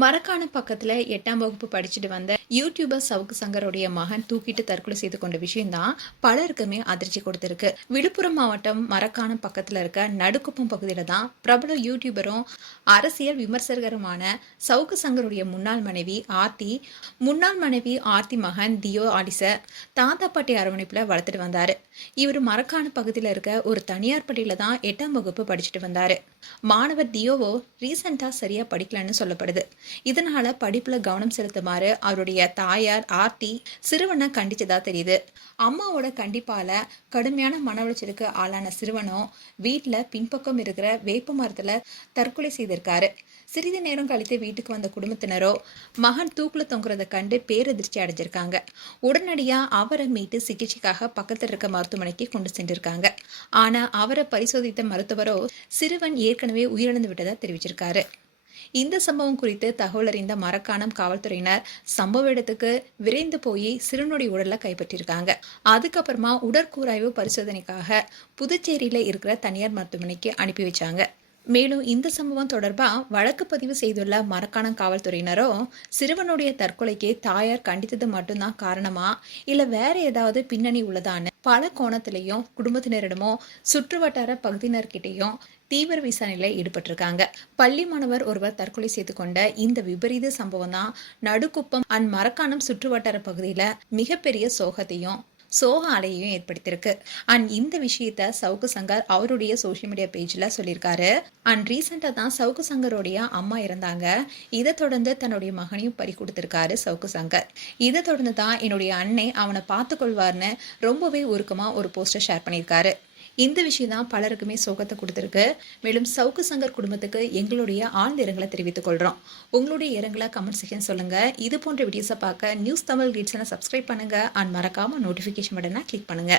மரக்காண பக்கத்துல 8ஆம் வகுப்பு படிச்சுட்டு வந்த யூடியூபர் சவுக்கு சங்கருடைய மகன் தூக்கிட்டு தற்கொலை செய்து கொண்ட விஷயம் தான் பலருக்குமே அதிர்ச்சி கொடுத்திருக்கு. விழுப்புரம் மாவட்டம் மரக்காணம் பக்கத்துல இருக்க நடுக்குப்பம் பகுதியில தான் பிரபல யூடியூபரும் அரசியல் விமர்சகருமான சவுக்கு சங்கருடைய முன்னாள் மனைவி ஆர்த்தி மகன் தியோ ஆலிச தாத்தா பாட்டி அரவணைப்புல வளர்த்துட்டு வந்தாரு. இவர் மரக்காண பகுதியில இருக்க ஒரு தனியார் பள்ளியில தான் 8ஆம் வகுப்பு படிச்சுட்டு வந்தாரு. மாணவர் தியோவோ ரீசெண்டா சரியா படிக்கலன்னு சொல்லப்படுது. இதனால படிப்புல கவனம் செலுத்துமாறு அவருடைய தாயார் ஆர்த்தி சிறுவனை கண்டிச்சதா தெரியுது. அம்மாவோட கண்டிப்பால கடுமையான மன உளைச்சலுக்கு ஆளான சிறுவனும் வீட்டுல பின்பக்கம் இருக்கிற வேப்ப மரத்துல தற்கொலை செய்திருக்காரு. சிறிது நேரம் கழித்து வீட்டுக்கு வந்த குடும்பத்தினரோ மகன் தூக்குல தொங்குறத கண்டு பேரதிர்ச்சி அடைஞ்சிருக்காங்க. உடனடியா அவரை மீட்டு சிகிச்சைக்காக பக்கத்தில் இருக்க மருத்துவமனைக்கு கொண்டு சென்றிருக்காங்க. ஆனா அவரை பரிசோதித்த மருத்துவரோ சிறுவன் ஏற்கனவே உயிரிழந்து விட்டதா தெரிவிச்சிருக்காரு. இந்த சம்பவம் குறித்து தகவல் அறிந்த மரக்காணம் காவல்துறையினர் சம்பவ இடத்துக்கு விரைந்து போய் சிறுவனுடைய உடலை கைப்பற்றியிருக்காங்க. அதுக்கப்புறமா உடற்கூராய்வு பரிசோதனைக்காக புதுச்சேரியில இருக்கிற தனியார் மருத்துவமனைக்கு அனுப்பி வச்சாங்க. மேலும் இந்த சம்பவம் தொடர்பா வழக்கு பதிவு செய்துள்ள மரக்காணம் காவல்துறையினரோ சிறுவனுடைய தற்கொலைக்கு தாயார் கண்டித்தது மட்டும்தான் காரணமா இல்ல வேற ஏதாவது பின்னணி உள்ளதான்னு பல கோணத்திலையும் குடும்பத்தினரிடமோ சுற்றுவட்டார பகுதியினர்கிட்டையும் தீவிர விசாரணையில் ஈடுபட்டிருக்காங்க. பள்ளி மாணவர் ஒருவர் தற்கொலை செய்து கொண்ட இந்த விபரீத சம்பவம் தான் நடுக்குப்பம் அண்ட் மரக்காணம் சுற்றுவட்டார பகுதியில மிகப்பெரிய சோக அலையையும் ஏற்படுத்தியிருக்கு. அண்ட் இந்த விஷயத்த சவுக்கு சங்கர் அவருடைய சோசியல் மீடியா பேஜ்ல சொல்லியிருக்காரு. அண்ட் ரீசெண்டா தான் சவுக்கு சங்கருடைய அம்மா இறந்தாங்க. இதை தொடர்ந்து தன்னுடைய மகனையும் பறி கொடுத்திருக்காரு சவுக்கு சங்கர். இதை தொடர்ந்து தான் என்னுடைய அன்னை அவனை பார்த்து கொள்வார்னு ரொம்பவே உருக்கமா ஒரு போஸ்டர் ஷேர் பண்ணியிருக்காரு. இந்த விஷயம் தான் பலருக்குமே சோகத்தை கொடுத்துருக்கு. மேலும் சவுக்கு சங்கர் குடும்பத்துக்கு எங்களுடைய ஆழ்ந்த இரங்கலை தெரிவித்துக் கொள்றோம். உங்களுடைய இரங்கலை கமெண்ட் செக்ஷன் சொல்லுங்க. இது போன்ற வீடியோஸை பார்க்க நியூஸ் தமிழ் கிட்ஸ் சப்ஸ்கிரைப் பண்ணுங்க அண்ட் மறக்காம நோட்டிஃபிகேஷன் பட்டனை கிளிக் பண்ணுங்க.